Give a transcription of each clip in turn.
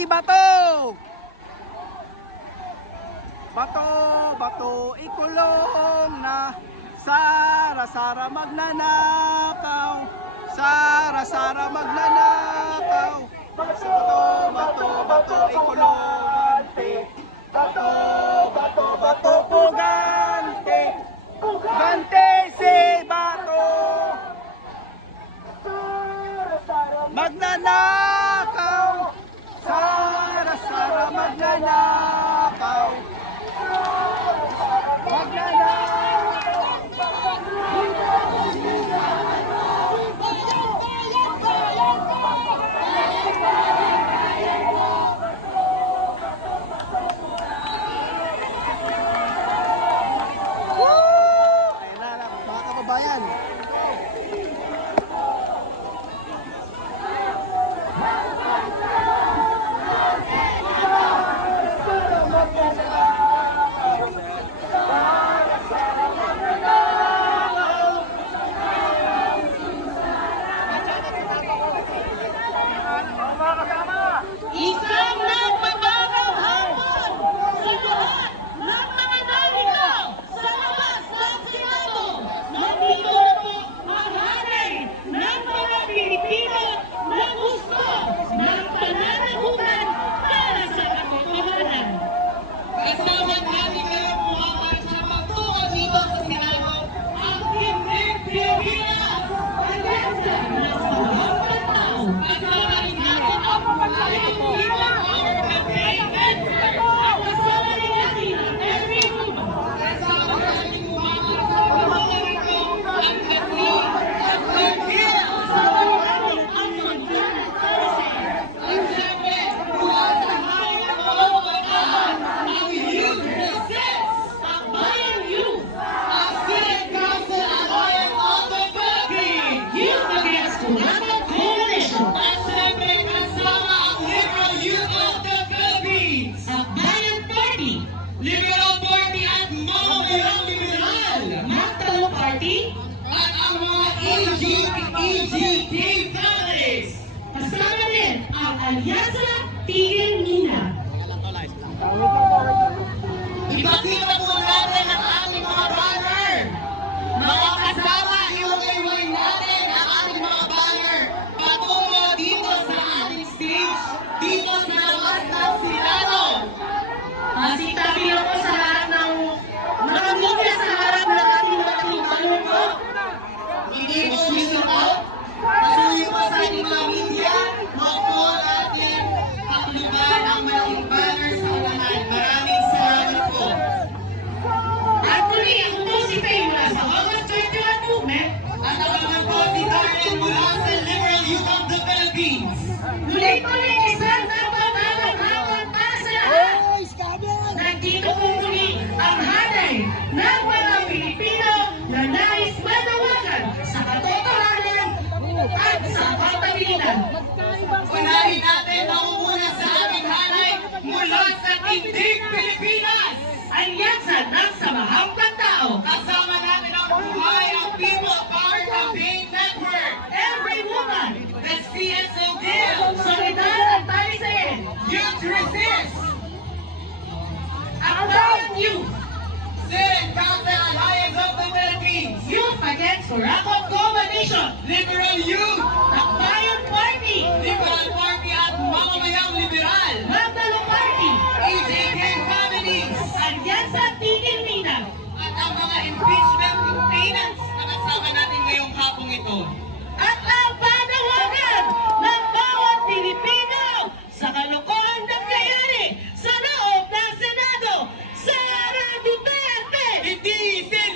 si Bato! Bato, ikulong na. Sara magnanakaw. Sara magnanakaw. Sa bato, ikulong. Bato, pugante. Pugante si Bato. Magnanakaw. Sara magnanakaw. Mga kababayan, isang nagmamahal hapon sa lahat ng mga narito sa labas ng Senado. Nandito na po ang hanay ng mga Pilipino na gusto ng pananagutan para sa katotohanan. Kasama natin ngayon buhaman sa pagtuon dito sa Senado ang Tindig Pilipinas, Alianza ng Samahang Tao. Kasama rin natin ang mga Liberal Party at Mamamayang Liberal, Magtalong Party, at ang mga EGK families. Kasama din ang Alianza Tigil Nina. Ipakita po natin ang ating mga banner. Mga kasama, iwagay natin ang ating mga banner patungo dito sa ating stage, dito sa labas ng Senado. Tabi ako sa harap ng nakamutya sa harap ng ating malaking talungko. Hindi po gusto ko. Pasuyo po sa ating mga media. Huwag po natin pakluban ang malaking banner sa unahan. Maraming salamat po. At muli, ako po si Faye mula sa August 21 Movement. At ako naman po si Darren mula sa Liberal Youth of the Philippines. Muli, isang napatawag hapon para sa lahat. Nandito po muli ang hanay ng mga Pilipino na nais manawagan sa katotohanan at sa kapatilinan. Unahin natin ang umuna sa ating hanay mula sa Tindig Pilipinas, Alianza ng Samahang Tao. Kasama natin ang buhay ang People Power Campaign Network. Every woman, the CSO Deal, Solidar at Palisayan, Youth Resist. Ang Youth, Student Council Alliance of the Philippines, Youth Against Corrupt Coalition, Liberal Youth, Bayan Party, Liberal Party at Mamamayang Liberal, Magtalong Party, EJK Families, Alianza Tigil Nina, at ang mga impeachment complainants na kasama natin ngayong hapong ito. At ang panawagan ng bawat Pilipino sa kalokohan ng nangyayari sa loob ng Senado. Sara Duterte! Litisin!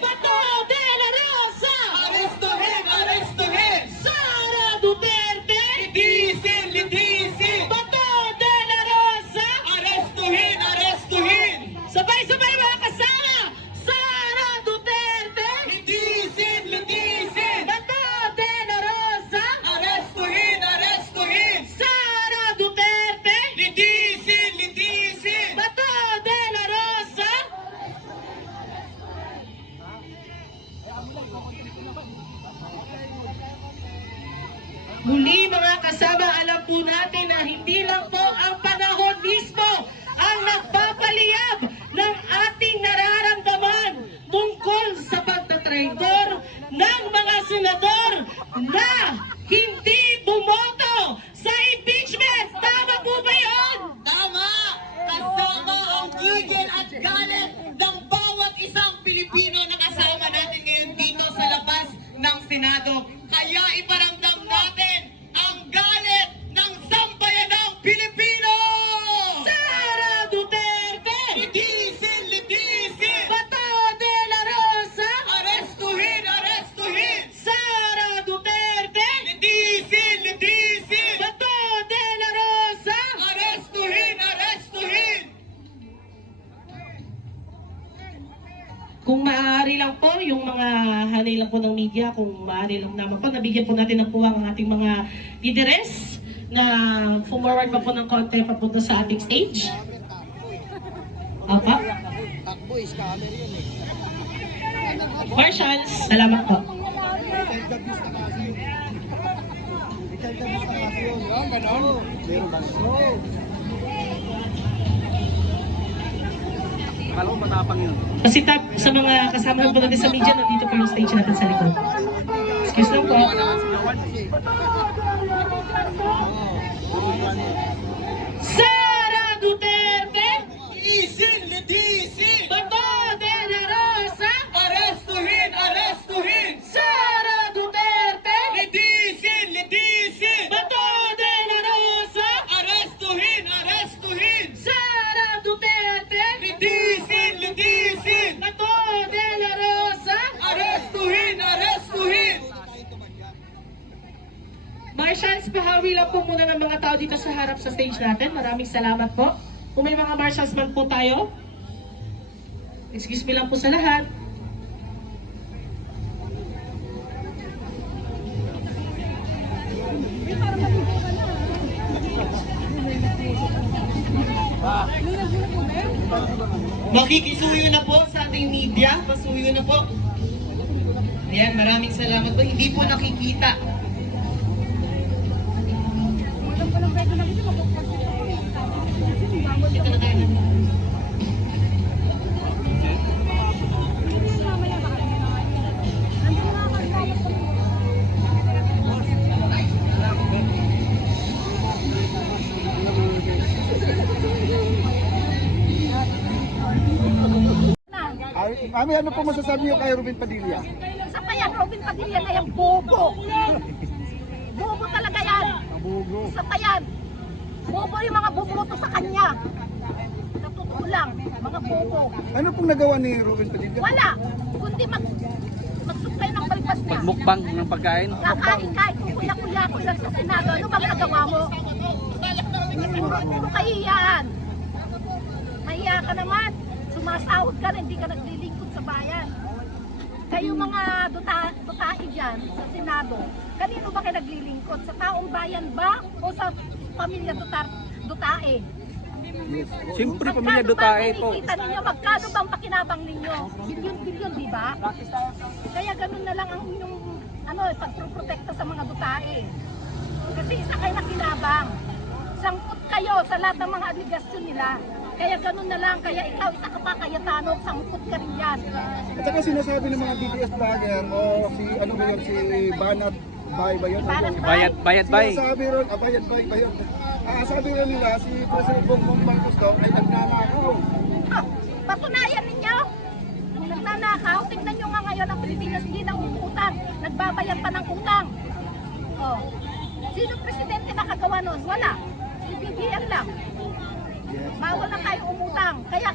Bato de la Rosa! Arestuhin! Sara Duterte! Litisin! Bato de la Rosa! Arestuhin! Sabay-sabay mga kasama! Sara Duterte! Litisin! Bato de la Rosa! Arestuhin! Sara Duterte! Litisin! Bato de la Rosa! Muli mga kasama, alam po natin na hindi lang maaari lang po, yung mga hanay lang po ng media, kung maaari lang naman po, nabigyan po natin ng puwang ang ating mga leaderess na forward pa po ng konti papunta sa ating stage. Apa? Takbo, scammer yun eh. Marshals, salamat po. Ganon? Meron ba? Akala ko matapang yun. Kasi sa mga kasama po natin sa media, nandito po yung stage natin sa likod. Excuse lang po. Sara Duterte! Isin, litisin! Bato de la Rosa! Arestuhin, arestuhin! Sara Duterte! Litisin, litisin! Bato de la Rosa! Arestuhin, arestuhin! Sara Duterte! Litisin, litisin! Bato de la Rosa! Arestuhin, arestuhin! Marshals, pahawi lang po muna ng mga tao dito sa harap sa stage natin. Maraming salamat po. Kung may mga marshals man po tayo, excuse me lang po sa lahat. Makikisuyo na po sa ating media. Pasuyo na po. Ayan, maraming salamat po. Hindi po nakikita. Ito na tayo. Mami, ano po masasabi niyo kay Ruben Padilla? Sa kaya Robin Padilla na yung bobo. Bobo talaga yan. Mabugo. Sa kaya, bobo yung mga bumoto sa kanya. Sa totoo lang, mga bobo. Ano pong nagawa ni Ruben Padilla? Wala. Kundi mag-supply ng balbas niya. Mukbang ng pagkain? Kakain kahit kung kuya-kuya-kuya lang sa Senado. Ano bang nagawa mo? Puro kahiyaan. Mahiya ka naman. Sumasahod ka rin, hindi ka naglilingkod sa bayan. Kayo mga dutae dyan sa Senado, kanino ba kayo naglilingkod? Sa taong bayan ba o sa pamilya dutae? Siyempre, pamilya Dutae po. Kita ninyo, magkano bang pakinabang ninyo? Bilyon-bilyon, di ba? Kaya ganun na lang ang inyong pagproprotekta sa mga dutae. Kasi isa kayo nakinabang. Sangkot kayo sa lahat ng mga aligasyon nila. Kaya ganun na lang, kaya ikaw, isa ka pa, kaya tanong, sangkot ka rin yan. At saka sinasabi ng mga BTS vlogger o si ano ba yun, si Banat Bay ba yun? Banat Bay? Bayad Bay. Sinasabi ron, Bayad Bay ba yun? Sabi ron nila, si President Bongbong Marcos daw ay nagnanakaw. Ha, patunayan ninyo. Nagnanakaw, tingnan nyo nga ngayon ang Pilipinas, hindi na umuutang, nagbabayad pa ng utang. Oh. Sino presidente nakagawa nun? Wala. Si BBM lang. Bawal na tayo umutang. Kaya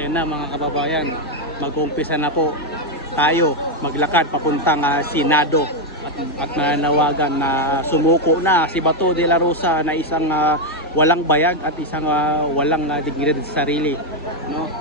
ayun na mga kababayan, mag-uumpisa na po tayo maglakad papuntang Senado at nanawagan na sumuko na si Bato de la Rosa na isang walang bayag at isang walang dignidad sa sarili, no?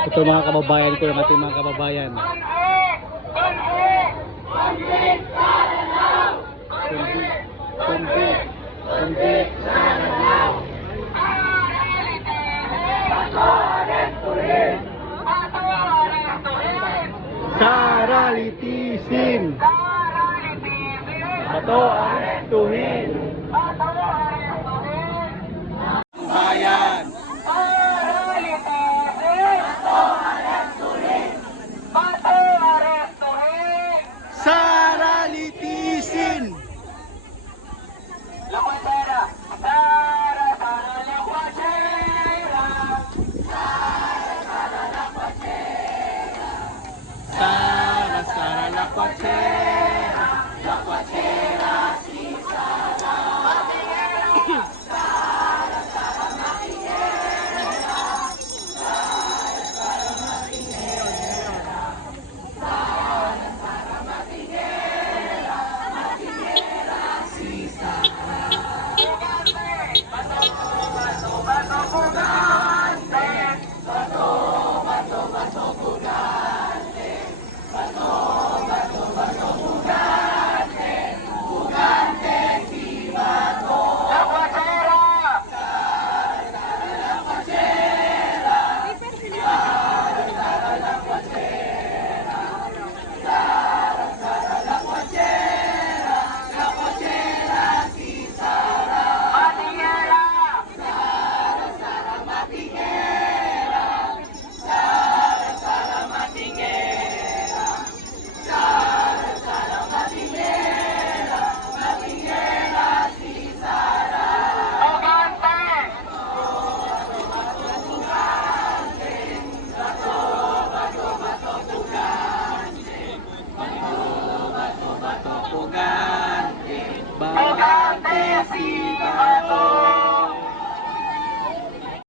Ito mga kababayan ko, yung ating mga kababayan. Kundi Saralitisin. Bato ang tuhin.